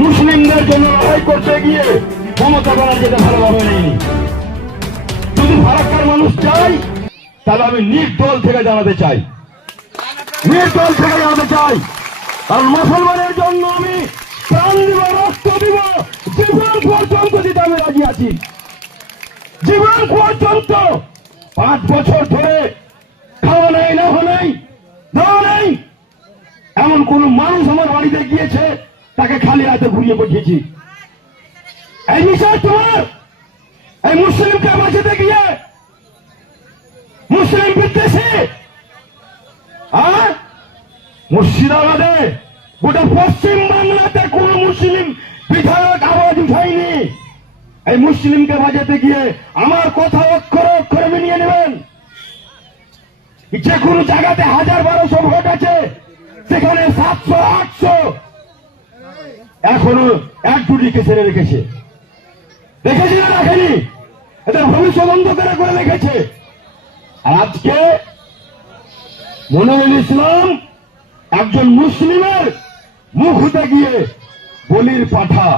মুসলিমদের জন্য লড়াই করতে গিয়ে মমতা ব্যানার্জিকে ভালোভাবে নেয়নি। যদি ফারাক্কার মানুষ চাই তাহলে আমি নির্দল থেকে জানাতে চাই, নির্দল থেকে জানাতে চাই, কারণ মুসলমানের জন্য আমি প্রাণ দিব, রক্ত দিব, জীবন পর্যন্ত দিতে আমি রাজি আছি। জীবন পর্যন্ত 5 বছর ধরে খাওয়া নেই, নেওয়া নেই, দেওয়া নেই, এমন কোন মানুষ আমার বাড়িতে গিয়েছে তাকে খালি হাতে ঘুরিয়ে পাঠিয়েছি। এই বিষয় তোমার এই মুসলিমকে বাঁচাতে গিয়ে মুসলিম বিদ্বেষী মুর্শিদাবাদে গোটা পশ্চিম বাংলাতে কোন মুসলিম বিধায়ক আওয়াজ উঠায়নি। এই মুসলিমকে বাঁচাতে গিয়ে আমার কথা অক্ষরে অক্ষরে মিলিয়ে নেবেন। যে কোনো জায়গাতে 1000-1200 ভোট আছে, সেখানে 700-800 এখনো একজুটিকে ছেড়ে রেখেছে। দেখেছি না রাখেনি? এদের ভবিষ্যৎ অন্ধকার করে রেখেছে। আর আজকে মনিরুল ইসলাম একজন মুসলিমের মুখ হতে গিয়ে বলির পাঠা।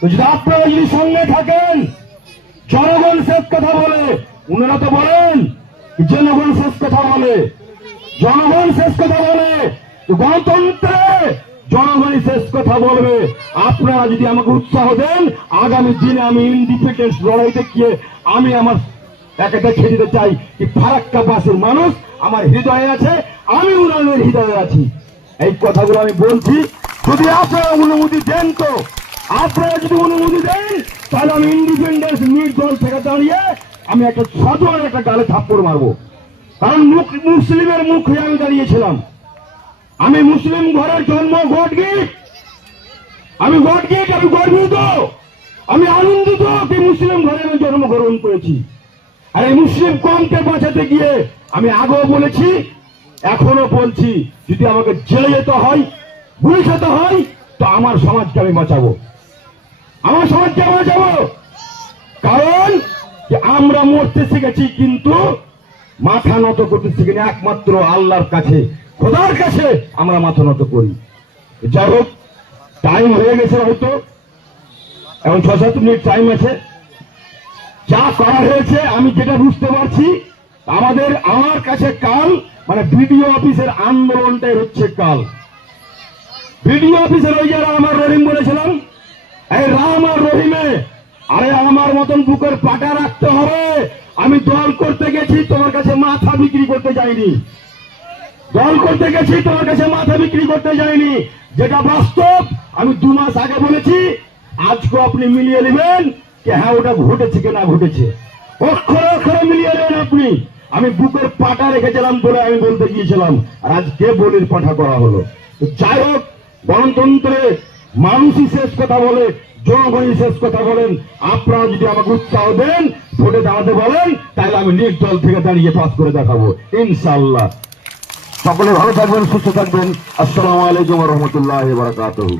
যদি আপনারা যদি সঙ্গে থাকেন, জনগণ শেষ কথা বলে, উনারা তো বলেন জনগণ শেষ কথা বলে, জনগণ শেষ কথা বলে, গণতন্ত্রে জনগণই শেষ কথা বলবে। আপনারা যদি আমাকে উৎসাহ দেন, আগামী দিনে আমি ইন্ডিপেন্ডেন্স লড়াইতে গিয়ে আমি আমার একাটা ছেড়ে দিতে চাই কি ফারাক্কাবাসীর মানুষ আমার হৃদয়ে আছে, আমি উনাদের হৃদয়ে আছি। এই কথাগুলো আমি বলছি। যদি আপনারা অনুমতি দেন, তো আপনারা যদি অনুমতি দেন, তাহলে আমি ইন্ডিপেন্ডেন্স নির্দল থেকে দাঁড়িয়ে আমি একটা সজোর একটা গালে থাপ্পড় মারবো। কারণ মুসলিমের মুখ হয়ে আমি দাঁড়িয়েছিলাম। আমি মুসলিম ঘরের জন্ম, আমি গর্বিত, আমি আনন্দিত কি মুসলিম ঘরে আমি জন্মগ্রহণ করেছি। আর এই মুসলিম কমকে বাঁচাতে গিয়ে আমি আগেও বলেছি, এখনো বলছি, যদি আমাকে জেলে যেতে হয়, গুলি খেতে হয়, তো আমার সমাজকে আমি বাঁচাবো, আমার সমাজকে বাঁচাবো। কারণ আমরা মরতে শিখেছি, কিন্তু মাথা নত করতে শিখিনি। একমাত্র আল্লাহর কাছে, খোদার কাছে আমরা মাথা নত করি। যাই হোক, টাইম হয়ে গেছে, হয়তো এখন 6-7 মিনিট টাইম আছে। যা করা হয়েছে আমি যেটা বুঝতে পারছি, আমার কাছে কাল মানে বিডিও অফিসের আন্দোলনটাই হচ্ছে কাল। বিডিও অফিসের ওই যে রাম আর রহিম বলেছিলাম, এই রাম আর রহিমে, আরে আমার মতন বুকের পাটা রাখতে হবে। আমি দল করতে গেছি, তোমার কাছে মাথা বিক্রি করতে যাইনি। দল করতে গেছি, তোমার কাছে মাথা বিক্রি করতে যাইনি। যেটা বাস্তব, আমি 2 মাস আগে বলেছি, আজকে আপনি মিলিয়ে নেবেন যে হ্যাঁ ওটা ঘটেছে কিনা ঘটেছে, অক্ষরে অক্ষরে মিলিয়ে নেবেন আপনি। আমি বুকের পাটা রেখেছিলাম বলে আমি বলতে গিয়েছিলাম, আর আজকে বলির পাঠা করা হলো। যাই হোক, গণতন্ত্রে মানুষই শেষ কথা বলে, জনগণই শেষ কথা বলেন। আপনারা যদি আমাকে উৎসাহ দেন, ভোটে দাঁড়াতে বলেন, তাহলে আমি নির্দল থেকে দাঁড়িয়ে পাস করে দেখাবো ইনশাআল্লাহ। সকলে ভালো থাকবেন, সুস্থ থাকবেন। আসসালামু আলাইকুম ওয়া রাহমাতুল্লাহি ওয়া বারাকাতুহু।